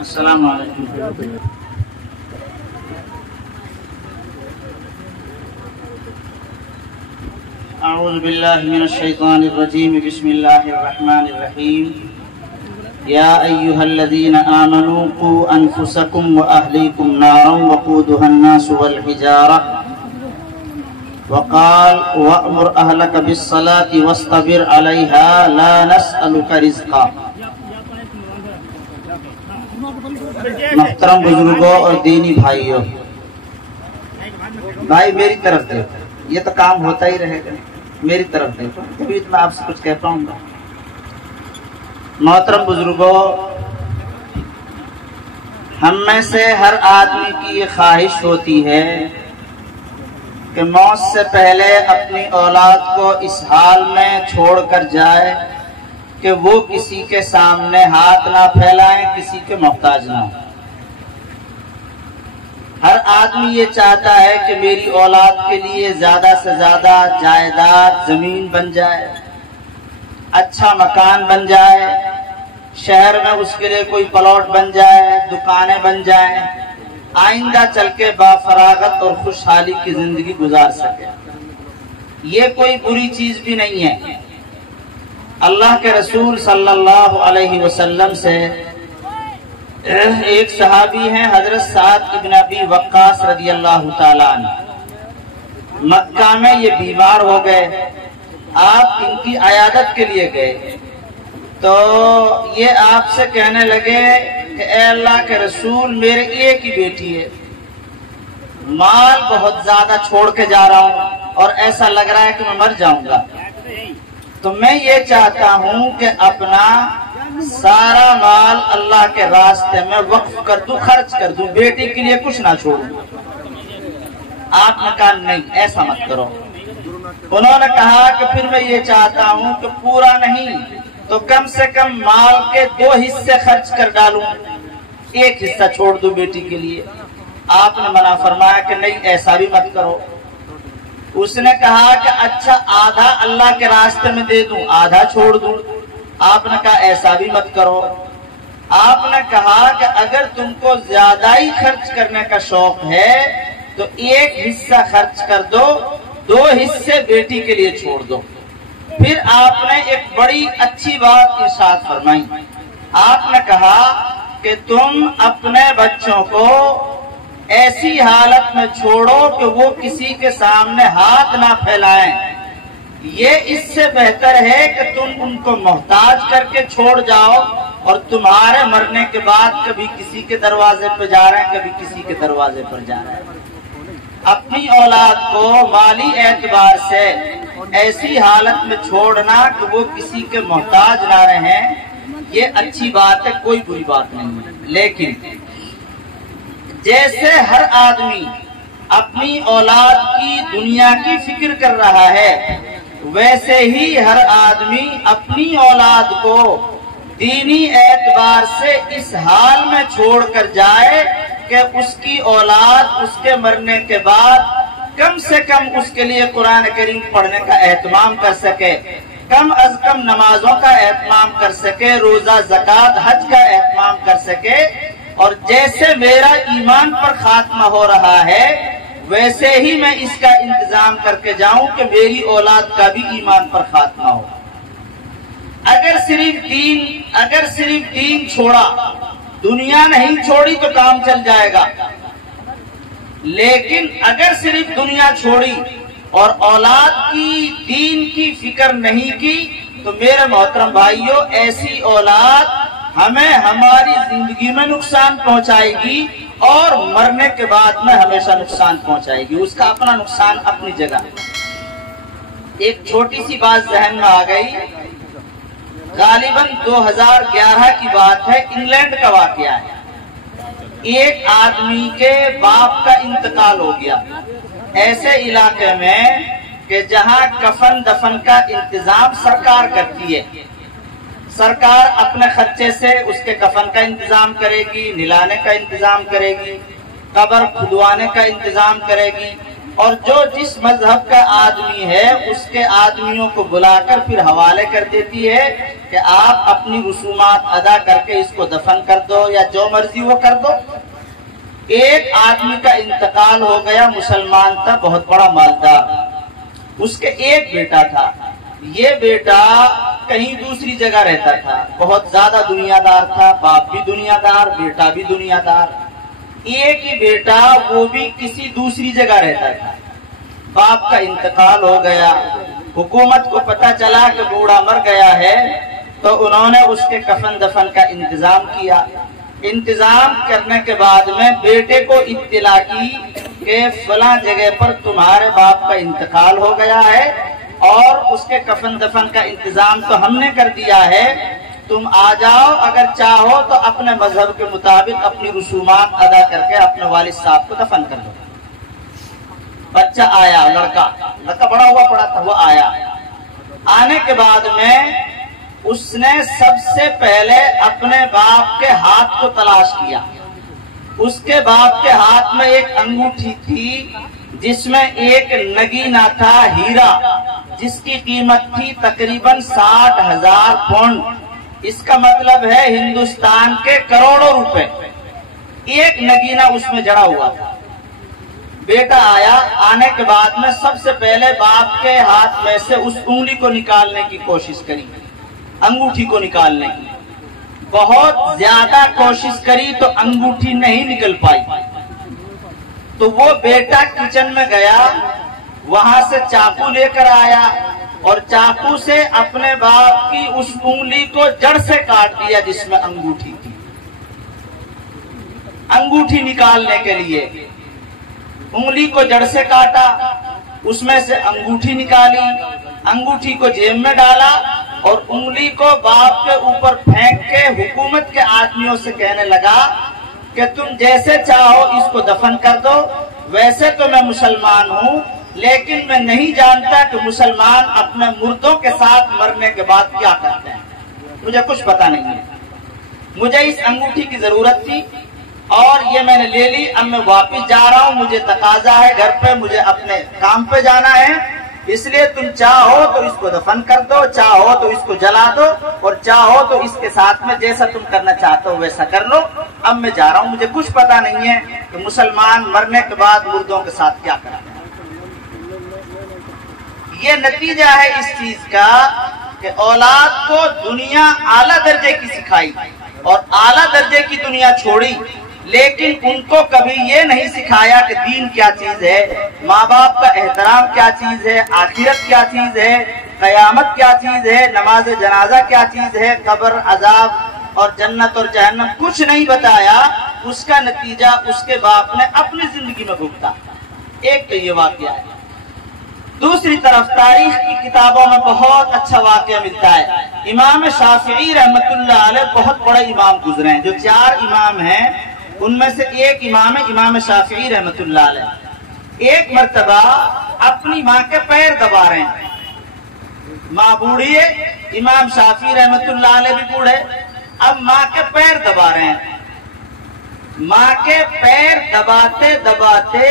السلام علیکم. اعوذ باللہ من الشیطان الرجیم. بسم اللہ الرحمن الرحیم. یا ایہا الذین آمنوا قوا انفسکم واہلیکم نارا وقودها الناس والحجارہ وقال وأمر أهلك بالصلاة واصطبر عليها لا نسألك رزقا. محترم بزرگوں اور دینی بھائیوں، بھائی میری طرف دیکھو، یہ تو کام ہوتا ہی رہے گا. میری طرف دیکھو، تبھی میں آپ سے کچھ کہتا ہوں گا. محترم بزرگوں، ہم میں سے ہر آدمی کی یہ خواہش ہوتی ہے کہ موت سے پہلے اپنی اولاد کو اس حال میں چھوڑ کر جائے کہ وہ کسی کے سامنے ہاتھ نہ پھیلائیں، کسی کے محتاج نہ ہو. ہر آدمی یہ چاہتا ہے کہ میری اولاد کے لیے زیادہ سے زیادہ جائیداد زمین بن جائے، اچھا مکان بن جائے، شہر میں اس کے لیے کوئی پلاٹ بن جائے، دکانیں بن جائیں، آئندہ چل کے بافراغت اور خوشحالی کی زندگی گزار سکے. یہ کوئی بری چیز بھی نہیں ہے. اللہ کے رسول صلی اللہ علیہ وسلم سے ایک صحابی ہیں حضرت سعد ابن ابی وقاص رضی اللہ تعالیٰ عنہ. مکہ میں یہ بیمار ہو گئے، آپ ان کی عیادت کے لیے گئے تو یہ آپ سے کہنے لگے کہ اے اللہ کے رسول، میرے ایک ہی بیٹی ہے، مال بہت زیادہ چھوڑ کے جا رہا ہوں اور ایسا لگ رہا ہے کہ میں مر جاؤں گا، تو میں یہ چاہتا ہوں کہ اپنا سارا مال اللہ کے راستے میں وقف کر دوں، خرچ کر دوں، بیٹی کے لیے کچھ نہ چھوڑوں. آپ نے کہا نہیں، ایسا مت کرو. انہوں نے کہا کہ پھر میں یہ چاہتا ہوں کہ پورا نہیں تو کم سے کم مال کے 2 حصے خرچ کر ڈالوں، 1 حصہ چھوڑ دوں بیٹی کے لیے. آپ نے منع فرمایا کہ نہیں، ایسا بھی مت کرو. اس نے کہا کہ اچھا آدھا اللہ کے راستے میں دے دوں، آدھا چھوڑ دوں. آپ نے کہا ایسا بھی مت کرو. آپ نے کہا کہ اگر تم کو زیادہ ہی خرچ کرنے کا شوق ہے تو 1 حصہ خرچ کر دو، 2 حصے بیٹی کے لیے چھوڑ دو. پھر آپ نے ایک بڑی اچھی بات ارشاد فرمائی. آپ نے کہا کہ تم اپنے بچوں کو ایسی حالت میں چھوڑو کہ وہ کسی کے سامنے ہاتھ نہ پھیلائیں. یہ اس سے بہتر ہے کہ تم ان کو محتاج کر کے چھوڑ جاؤ اور تمہارے مرنے کے بعد کبھی کسی کے دروازے پہ جا رہے ہیں، کبھی کسی کے دروازے پر جا رہے ہیں. اپنی اولاد کو مالی اعتبار سے ایسی حالت میں چھوڑنا کہ وہ کسی کے محتاج نہ رہیں، یہ اچھی بات ہے، کوئی بری بات نہیں ہے. لیکن جیسے ہر آدمی اپنی اولاد کی دنیا کی فکر کر رہا ہے، ویسے ہی ہر آدمی اپنی اولاد کو دینی اعتبار سے اس حال میں چھوڑ کر جائے کہ اس کی اولاد اس کے مرنے کے بعد کم سے کم اس کے لیے قرآن کریم پڑھنے کا اہتمام کر سکے، کم از کم نمازوں کا اہتمام کر سکے، روزہ، زکوٰۃ، حج کا اہتمام کر سکے. اور جیسے میرا ایمان پر خاتمہ ہو رہا ہے ویسے ہی میں اس کا انتظام کر کے جاؤں کہ میری اولاد کا بھی ایمان پر خاتمہ ہو. اگر صرف دین چھوڑا، دنیا نہیں چھوڑی تو کام چل جائے گا. لیکن اگر صرف دنیا چھوڑی اور اولاد کی دین کی فکر نہیں کی تو میرے محترم بھائیوں، ایسی اولاد ہمیں ہماری زندگی میں نقصان پہنچائے گی اور مرنے کے بعد میں ہمیشہ نقصان پہنچائے گی. اس کا اپنا نقصان اپنی جگہ. ایک چھوٹی سی بات ذہن میں آ گئی، غالباً 2011 کی بات ہے، انگلینڈ کا واقعہ ہے. ایک آدمی کے باپ کا انتقال ہو گیا ایسے علاقے میں کہ جہاں کفن دفن کا انتظام سرکار کرتی ہے. سرکار اپنے خرچے سے اس کے کفن کا انتظام کرے گی، نلانے کا انتظام کرے گی، قبر کھدوانے کا انتظام کرے گی، اور جو جس مذہب کا آدمی ہے اس کے آدمیوں کو بلا کر پھر حوالے کر دیتی ہے کہ آپ اپنی رسومات ادا کر کے اس کو دفن کر دو یا جو مرضی وہ کر دو۔ ایک آدمی کا انتقال ہو گیا، مسلمان تھا، بہت بڑا مالدار، اس کے ایک بیٹا تھا۔ یہ بیٹا کہیں دوسری جگہ رہتا تھا، بہت زیادہ دنیا دار تھا، باپ بھی دنیا دار، بیٹا بھی دنیا دار۔ ایک ہی بیٹا، وہ بھی کسی دوسری جگہ رہتا تھا۔ باپ کا انتقال ہو گیا، حکومت کو پتہ چلا کہ بوڑھا مر گیا ہے، تو انہوں نے اس کے کفن دفن کا انتظام کیا۔ انتظام کرنے کے بعد میں بیٹے کو اطلاع کی کہ فلاں جگہ پر تمہارے باپ کا انتقال ہو گیا ہے اور اس کے کفن دفن کا انتظام تو ہم نے کر دیا ہے، تم آ جاؤ، اگر چاہو تو اپنے مذہب کے مطابق اپنی رسومات ادا کر کے اپنے والد صاحب کو دفن کر دو۔ بچہ آیا، لڑکا بڑا ہوا پڑا تھا، وہ آیا۔ آنے کے بعد میں اس نے سب سے پہلے اپنے باپ کے ہاتھ کو تلاش کیا۔ اس کے باپ کے ہاتھ میں ایک انگوٹھی تھی جس میں ایک نگینہ تھا، ہیرا، جس کی قیمت تھی تقریباً 60,000 پاؤنڈ۔ اس کا مطلب ہے ہندوستان کے کروڑوں روپے۔ ایک نگینہ اس میں جڑا ہوا تھا۔ بیٹا آیا، آنے کے بعد میں سب سے پہلے باپ کے ہاتھ میں سے اس انگلی کو نکالنے کی کوشش کری، انگوٹھی کو نکالنے کی۔ بہت زیادہ کوشش کری تو انگوٹھی نہیں نکل پائی۔ تو وہ بیٹا کچن میں گیا، وہاں سے چاقو لے کر آیا اور چاقو سے اپنے باپ کی اس انگلی کو جڑ سے کاٹ دیا جس میں انگوٹھی تھی۔ انگوٹھی نکالنے کے لیے انگلی کو جڑ سے کاٹا، اس میں سے انگوٹھی نکالی، انگوٹھی کو جیب میں ڈالا اور انگلی کو باپ کے اوپر پھینک کے حکومت کے آدمیوں سے کہنے لگا کہ تم جیسے چاہو اس کو دفن کر دو، ویسے تو میں مسلمان ہوں لیکن میں نہیں جانتا کہ مسلمان اپنے مردوں کے ساتھ مرنے کے بعد کیا کرتے ہیں، مجھے کچھ پتا نہیں ہے۔ مجھے اس انگوٹھی کی ضرورت تھی اور یہ میں نے لے لی، اب میں واپس جا رہا ہوں، مجھے تقاضا ہے گھر پہ، مجھے اپنے کام پہ جانا ہے، اس لیے تم چاہو تو اس کو دفن کر دو، چاہو تو اس کو جلا دو اور چاہو تو اس کے ساتھ میں جیسا تم کرنا چاہتے ہو ویسا کر لو، اب میں جا رہا ہوں، مجھے کچھ پتا نہیں ہے کہ مسلمان مرنے کے بعد مردوں کے ساتھ کیا کرتے ہیں۔ یہ نتیجہ ہے اس چیز کا کہ اولاد کو دنیا اعلیٰ درجے کی سکھائی اور اعلیٰ درجے کی دنیا چھوڑی، لیکن ان کو کبھی یہ نہیں سکھایا کہ دین کیا چیز ہے، ماں باپ کا احترام کیا چیز ہے، آخرت کیا چیز ہے، قیامت کیا چیز ہے، نماز جنازہ کیا چیز ہے، قبر، عذاب اور جنت اور جہنم، کچھ نہیں بتایا۔ اس کا نتیجہ اس کے باپ نے اپنی زندگی میں بھگتا۔ ایک تو یہ واقعہ ہے۔ دوسری طرف تاریخ کی کتابوں میں بہت اچھا واقعہ ملتا ہے۔ امام شافعی رحمت اللہ علیہ بہت بڑے امام گزرے ہیں، جو 4 امام ہیں ان میں سے ایک امام ہے امام شافعی رحمت اللہ علیہ۔ ایک مرتبہ اپنی ماں کے پیر دبا رہے ہیں، ماں بوڑھی ہے، امام شافعی رحمت اللہ علیہ بھی بوڑھے، اب ماں کے پیر دبا رہے ہیں۔ ماں کے پیر دباتے دباتے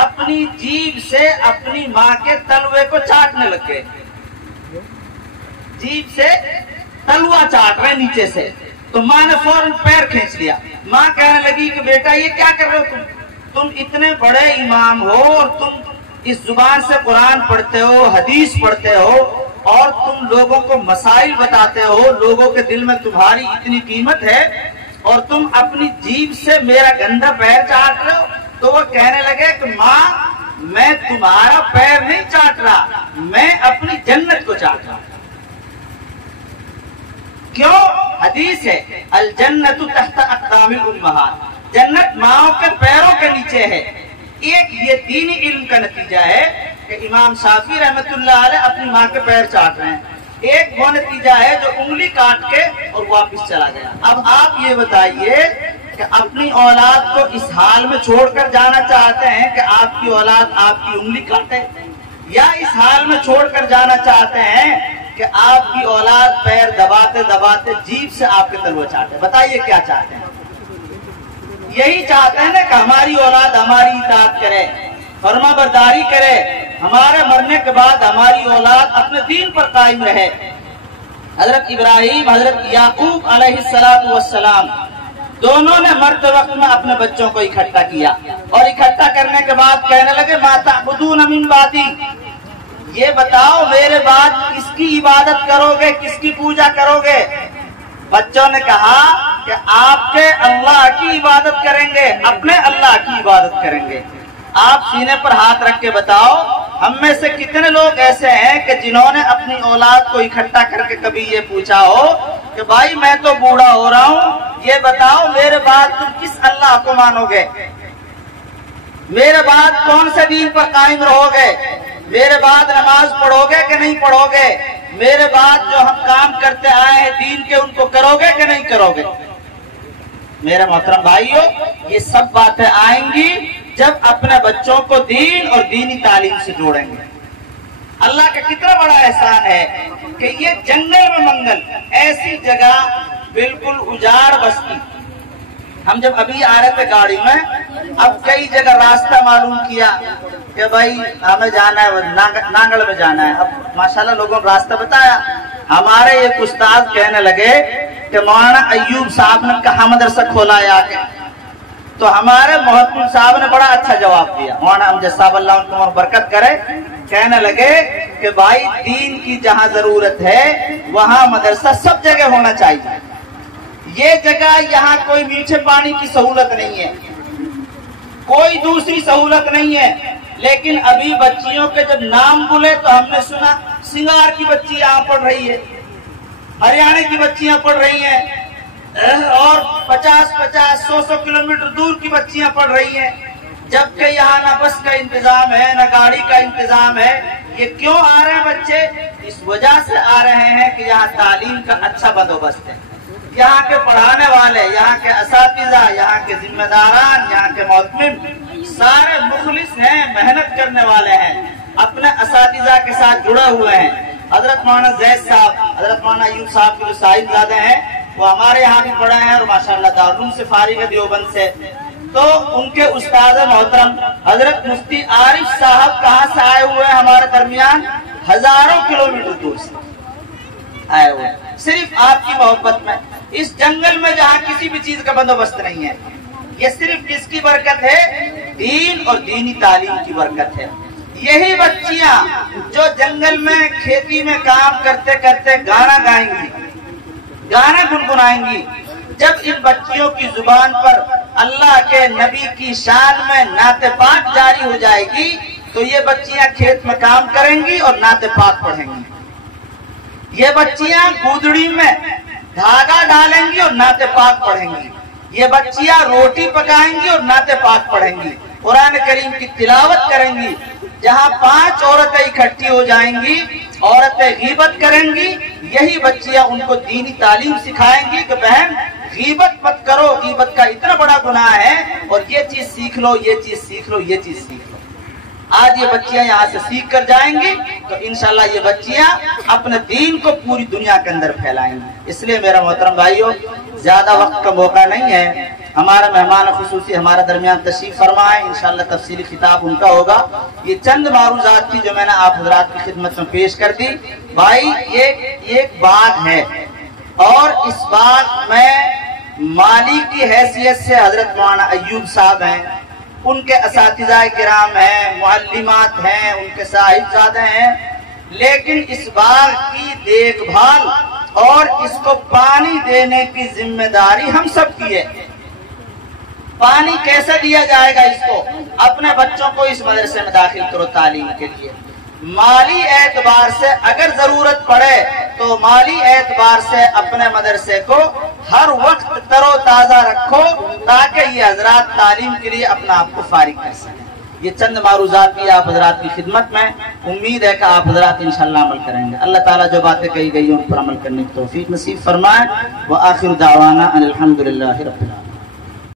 اپنی جیب سے اپنی ماں کے تلوے کو چاٹنے لگے، جیب سے تلوا چاٹ رہے نیچے سے، تو ماں نے فوراً پیر کھینچ لیا۔ ماں کہنے لگی کہ بیٹا یہ کیا کر رہے ہو تم اتنے بڑے امام ہو اور تم اس زبان سے قرآن پڑھتے ہو، حدیث پڑھتے ہو اور تم لوگوں کو مسائل بتاتے ہو، لوگوں کے دل میں تمہاری اتنی قیمت ہے اور تم اپنی جیب سے میرا گندا پیر چاٹ رہے ہو۔ تو وہ کہنے لگے کہ ماں میں تمہارا پیر نہیں چاٹ رہا، میں اپنی جنت کو چاٹ رہا۔ کیوں؟ حدیث ہے الجنت تحت اقدام الامہات، جنت ماؤں کے پیروں کے نیچے ہے۔ ایک یہ دینی علم کا نتیجہ ہے کہ امام شافعی رحمت اللہ علیہ اپنی ماں کے پیر چاٹ رہے ہیں، ایک وہ نتیجہ ہے جو انگلی کاٹ کے اور واپس چلا گیا۔ اب آپ یہ بتائیے کہ اپنی اولاد کو اس حال میں چھوڑ کر جانا چاہتے ہیں کہ آپ کی اولاد آپ کی انگلی کاٹے، یا اس حال میں چھوڑ کر جانا چاہتے ہیں کہ آپ کی اولاد پیر دباتے دباتے جیب سے آپ کے تلوے چاٹے؟ بتائیے کیا چاہتے ہیں؟ یہی چاہتے ہیں نا کہ ہماری اولاد ہماری اطاعت کرے، فرما برداری کرے، ہمارے مرنے کے بعد ہماری اولاد اپنے دین پر قائم رہے۔ حضرت ابراہیم، حضرت یعقوب علیہ السلام دونوں نے مرتے وقت میں اپنے بچوں کو اکٹھا کیا، اور اکٹھا کرنے کے بعد کہنے لگے ما تعبدون من بعدی، یہ بتاؤ میرے بعد کس کی عبادت کرو گے، کس کی پوجا کرو گے؟ بچوں نے کہا کہ آپ کے اللہ کی عبادت کریں گے، اپنے اللہ کی عبادت کریں گے۔ آپ سینے پر ہاتھ رکھ کے بتاؤ، ہم میں سے کتنے لوگ ایسے ہیں کہ جنہوں نے اپنی اولاد کو اکٹھا کر کے کبھی یہ پوچھا ہو کہ بھائی میں تو بوڑھا ہو رہا ہوں، یہ بتاؤ میرے بعد تم کس اللہ کو مانو گے، میرے بعد کون سے دین پر قائم رہو گے، میرے بعد نماز پڑھو گے کہ نہیں پڑھو گے، میرے بعد جو ہم کام کرتے آئے ہیں دین کے ان کو کرو گے کہ نہیں کرو گے؟ میرے محترم بھائیوں، یہ سب باتیں آئیں گی جب اپنے بچوں کو دین اور دینی تعلیم سے جوڑیں گے۔ اللہ کا کتنا بڑا احسان ہے کہ یہ جنگل میں منگل، ایسی جگہ بالکل اجاڑ بستی، ہم جب ابھی آ رہے تھے گاڑی میں، اب کئی جگہ راستہ معلوم کیا کہ بھائی ہمیں جانا ہے نانگل میں جانا ہے، اب ماشاءاللہ لوگوں کو راستہ بتایا۔ ہمارے ایک استاد کہنے لگے کہ مولانا ایوب صاحب نے کہاں مدرسہ کھولا ہے آگے، تو ہمارے محترم صاحب نے بڑا اچھا جواب دیا، مولانا امجد صاحب اللہ ان کو برکت کرے، کہنے لگے کہ بھائی دین کی جہاں ضرورت ہے وہاں مدرسہ سب جگہ ہونا چاہیے، یہ جگہ یہاں کوئی میٹھے پانی کی سہولت نہیں ہے، کوئی دوسری سہولت نہیں ہے، لیکن ابھی بچیوں کے جب نام بولے تو ہم نے سنا سنگار کی بچی یہاں پڑھ رہی ہے، ہریانہ کی بچیاں پڑھ رہی ہیں، اور 50-50 100 کلومیٹر دور کی بچیاں پڑھ رہی ہیں، جبکہ یہاں نہ بس کا انتظام ہے نہ گاڑی کا انتظام ہے۔ یہ کیوں آ رہے ہیں بچے؟ اس وجہ سے آ رہے ہیں کہ یہاں تعلیم کا اچھا بندوبست ہے، یہاں کے پڑھانے والے، یہاں کے اساتذہ، یہاں کے ذمہ داران، یہاں کے معتمم سارے مخلص ہیں، محنت کرنے والے ہیں، اپنے اساتذہ کے ساتھ جڑے ہوئے ہیں۔ حضرت مولانا زید صاحب، حضرت مولانا ایوب صاحب کے جو صاحب زادے ہیں وہ ہمارے یہاں بھی پڑھے ہیں اور ماشاءاللہ دارالعلوم سے فارغ ہے دیوبند سے، تو ان کے استاد محترم حضرت مفتی عارف صاحب کہاں سے آئے ہوئے ہیں ہمارے درمیان؟ ہزاروں کلومیٹر دور سے آئے ہوئے ہیں، صرف آپ کی محبت میں، اس جنگل میں جہاں کسی بھی چیز کا بندوبست نہیں ہے۔ یہ صرف کس کی برکت ہے؟ دین اور دینی تعلیم کی برکت ہے۔ یہی بچیاں جو جنگل میں کھیتی میں کام کرتے کرتے گانا گائیں گی، گانا گنگنائیں گی، جب ان بچیوں کی زبان پر اللہ کے نبی کی شان میں نعت پاک جاری ہو جائے گی تو یہ بچیاں کھیت میں کام کریں گی اور نعت پاک پڑھیں گی، یہ بچیاں گودڑی میں دھاگا ڈالیں گی اور نعت پاک پڑھیں گی، یہ بچیاں روٹی پکائیں گی اور نعت پاک پڑھیں گی، قرآن کریم کی تلاوت کریں گی۔ جہاں 5 عورتیں اکٹھی ہو جائیں گی، عورتیں غیبت کریں گی، یہی بچیاں ان کو دینی تعلیم سکھائیں گی کہ بہن غیبت مت کرو، غیبت کا اتنا بڑا گناہ ہے، اور یہ چیز سیکھ لو، یہ چیز سیکھ لو، یہ چیز سیکھ لو۔ آج یہ بچیاں یہاں سے سیکھ کر جائیں گی تو انشاءاللہ یہ بچیاں اپنے دین کو پوری دنیا کے اندر پھیلائیں گی۔ اس لیے میرا محترم بھائیوں، زیادہ وقت کا موقع نہیں ہے، ہمارا مہمان خصوصی ہمارا درمیان تشریف فرما ہے، انشاءاللہ تفصیلی خطاب ان کا ہوگا۔ یہ چند معروضات کی جو میں نے آپ حضرات کی خدمت میں پیش کر دی۔ بھائی یہ ایک باغ ہے، اور اس باغ میں مالی کی حیثیت سے حضرت مولانا ایوب صاحب ہیں، ان کے اساتذہ کرام ہیں، معلمات ہیں، ان کے صاحبزادے ہیں، لیکن اس باغ کی دیکھ بھال اور اس کو پانی دینے کی ذمہ داری ہم سب کی ہے۔ پانی کیسے دیا جائے گا اس کو؟ اپنے بچوں کو اس مدرسے میں داخل کرو تعلیم کے لیے، مالی اعتبار سے اگر ضرورت پڑے تو مالی اعتبار سے اپنے مدرسے کو ہر وقت تر و تازہ رکھو تاکہ یہ حضرات تعلیم کے لیے اپنا آپ کو فارغ کر سکیں۔ یہ چند معروضات بھی آپ حضرات کی خدمت میں، امید ہے کہ آپ حضرات انشاءاللہ عمل کریں گے۔ اللہ تعالیٰ جو باتیں کہی گئی ان پر عمل کرنے کی توفیق نصیب فرمائے۔ وآخر دعوانا ان الحمدللہ رب العالمین۔